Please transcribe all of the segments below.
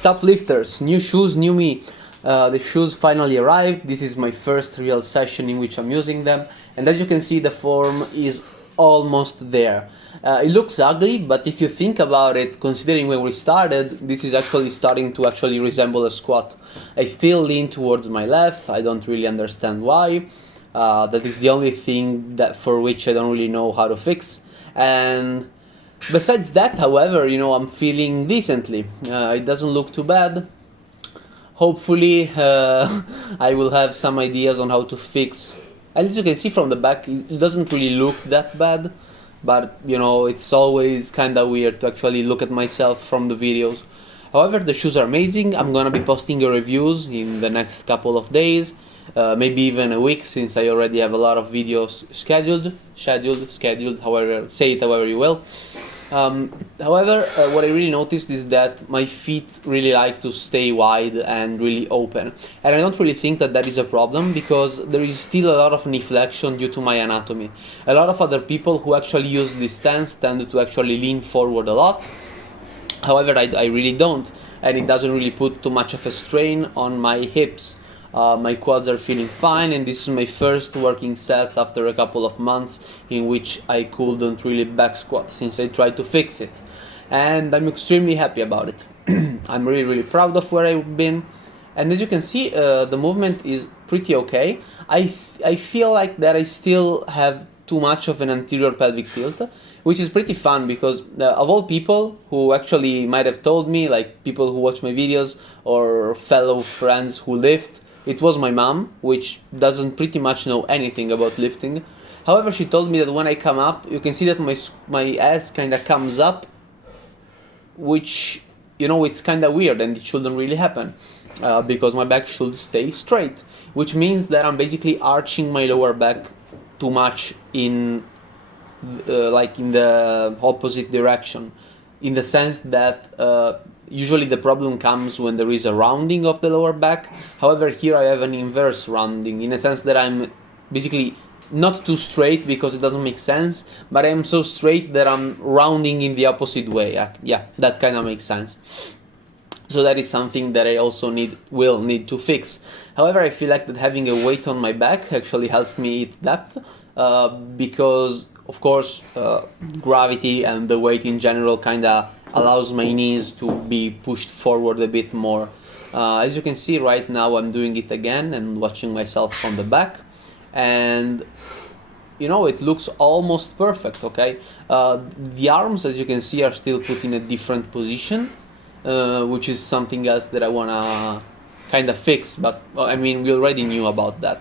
Suplifters, new shoes, new me. The shoes finally arrived. This is my first real session in which I'm using them, and as you can see, the form is almost there. It looks ugly, but if you think about it, considering when we started, this is actually starting to actually resemble a squat. I still lean towards my left. I don't really understand why. That is the only thing that for which I don't really know how to fix. And besides that, however, I'm feeling decently. It doesn't look too bad. Hopefully, I will have some ideas on how to fix. As you can see from the back, it doesn't really look that bad. But, it's always kind of weird to actually look at myself from the videos. However, the shoes are amazing. I'm gonna be posting reviews in the next couple of days. Maybe even a week, since I already have a lot of videos scheduled, however, say it however you will. However, what I really noticed is that my feet really like to stay wide and really open. And I don't really think that that is a problem, because there is still a lot of knee flexion due to my anatomy. A lot of other people who actually use this stance tend to actually lean forward a lot. However, I really don't, and it doesn't really put too much of a strain on my hips. My quads are feeling fine, and this is my first working sets after a couple of months in which I couldn't really back squat since I tried to fix it. And I'm extremely happy about it. I'm really proud of where I've been. And as you can see, the movement is pretty okay. I feel like that I still have too much of an anterior pelvic tilt, which is pretty fun, because of all people who actually might have told me, like people who watch my videos or fellow friends who lift, it was my mom, which doesn't pretty much know anything about lifting. However, she told me that when I come up, you can see that my ass kind of comes up, which, it's kind of weird, and it shouldn't really happen, because my back should stay straight, which means that I'm basically arching my lower back too much in the opposite direction, in the sense that usually the problem comes when there is a rounding of the lower back. However, here I have an inverse rounding, in a sense that I'm basically not too straight, because it doesn't make sense, but I'm so straight that I'm rounding in the opposite way. Yeah, that kind of makes sense. So that is something that I also will need to fix. However, I feel like that having a weight on my back actually helped me eat depth, because of course gravity and the weight in general kind of allows my knees to be pushed forward a bit more. As you can see right now, I'm doing it again and watching myself from the back, and it looks almost perfect. Okay, the arms, as you can see, are still put in a different position, which is something else that I wanna kind of fix, but we already knew about that.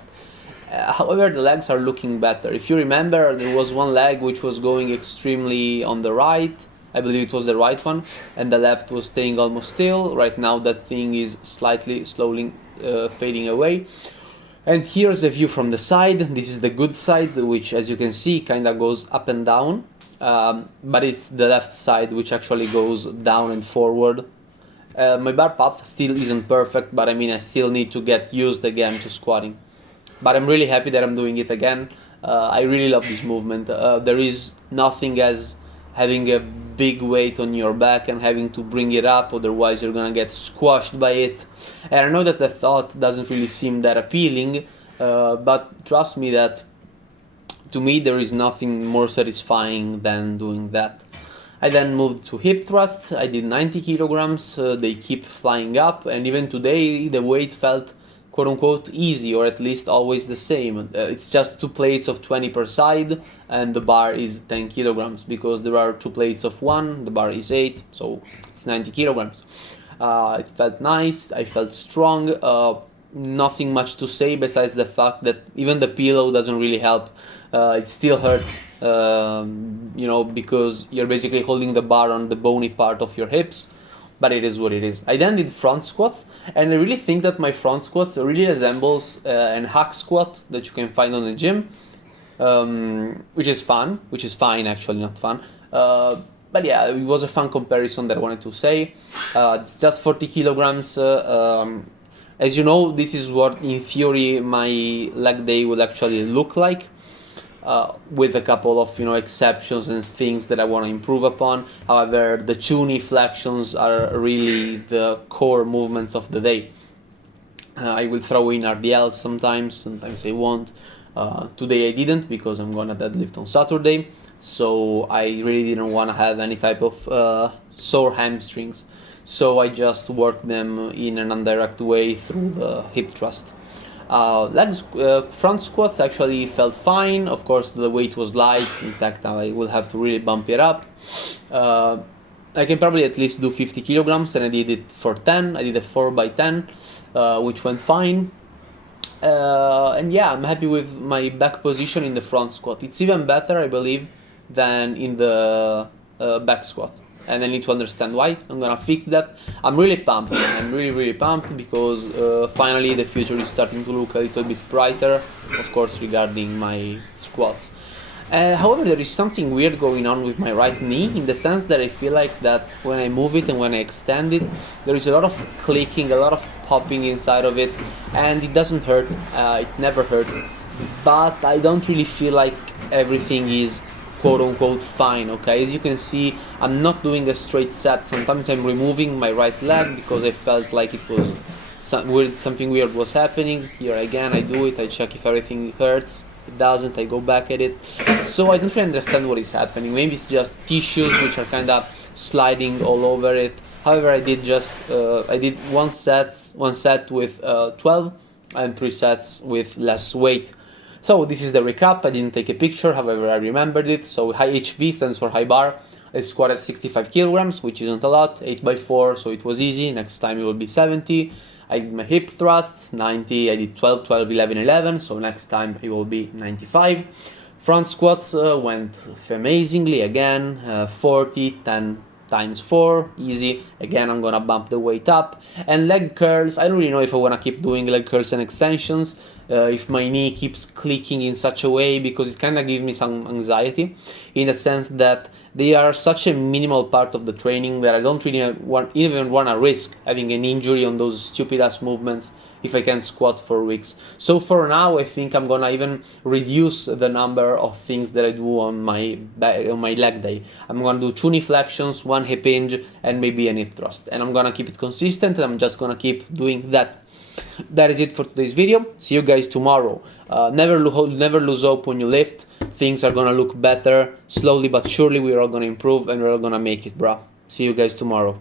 However, the legs are looking better. If you remember, there was one leg which was going extremely on the right. I believe it was the right one, and the left was staying almost still. Right now that thing is slowly fading away. And here's a view from the side. This is the good side, which, as you can see, kind of goes up and down, but it's the left side which actually goes down and forward. My bar path still isn't perfect, but I still need to get used again to squatting. But I'm really happy that I'm doing it again. I really love this movement. There is nothing as having a big weight on your back and having to bring it up, otherwise you're gonna get squashed by it. And I know that the thought doesn't really seem that appealing, but trust me that to me there is nothing more satisfying than doing that. I then moved to hip thrusts. I did 90 kilograms. They keep flying up, and even today the weight felt quote-unquote easy, or at least always the same. It's just 2 plates of 20 per side, and the bar is 10 kilograms, because there are 2 plates of 1, the bar is 8, so it's 90 kilograms. It felt nice, I felt strong, nothing much to say besides the fact that even the pillow doesn't really help. It still hurts, because you're basically holding the bar on the bony part of your hips. But it is what it is. I then did front squats, and I really think that my front squats really resembles an hack squat that you can find on the gym, which is fine actually, not fun. But yeah, it was a fun comparison that I wanted to say. It's just 40 kilograms. As you know, this is what in theory my leg day would actually look like. with a couple of exceptions and things that I want to improve upon. However, the two knee flexions are really the core movements of the day. I will throw in RDLs sometimes I won't. Today I didn't because I'm gonna deadlift on Saturday, so I really didn't want to have any type of sore hamstrings. So I just worked them in an indirect way through the hip thrust. Front squats actually felt fine. Of course, the weight was light. In fact, I will have to really bump it up. I can probably at least do 50 kilograms, and I did it for 10. I did a 4x10, which went fine. And yeah, I'm happy with my back position in the front squat. It's even better, I believe, than in the back squat. And I need to understand why. I'm gonna fix that. I'm really pumped. I'm really pumped because finally the future is starting to look a little bit brighter, of course, regarding my squats. However, there is something weird going on with my right knee, in the sense that I feel like that when I move it and when I extend it, there is a lot of clicking, a lot of popping inside of it, and it doesn't hurt. It never hurt, but I don't really feel like everything is quote-unquote fine. Okay, as you can see, I'm not doing a straight set. Sometimes I'm removing my right leg because I felt like it was something weird was happening. Here again, I do it, I check if everything hurts. It doesn't, I go back at it. So I don't really understand what is happening. Maybe it's just tissues which are kind of sliding all over it. However, I did one set with 12 and 3 sets with less weight. So this is the recap. I didn't take a picture, however I remembered it. So high HB stands for high bar. I squatted 65 kilograms, which isn't a lot, 8x4, so it was easy. Next time it will be 70. I did my hip thrust, 90, I did 12, 12, 11, 11, so next time it will be 95. Front squats went amazingly again, 40, 10 times 4, easy. Again, I'm gonna bump the weight up. And leg curls, I don't really know if I wanna keep doing leg curls and extensions, if my knee keeps clicking in such a way, because it kind of gives me some anxiety, in the sense that they are such a minimal part of the training that I don't really even want to risk having an injury on those stupid ass movements if I can squat for weeks. So for now, I think I'm gonna even reduce the number of things that I do on my leg day. I'm gonna do 2 knee flexions, 1 hip hinge, and maybe a hip thrust, and I'm gonna keep it consistent, and I'm just gonna keep doing that. That is it for today's video. See you guys tomorrow. Never lose hope when you lift. Things are gonna look better. Slowly but surely, we're all gonna improve, and we're all gonna make it, bro. See you guys tomorrow.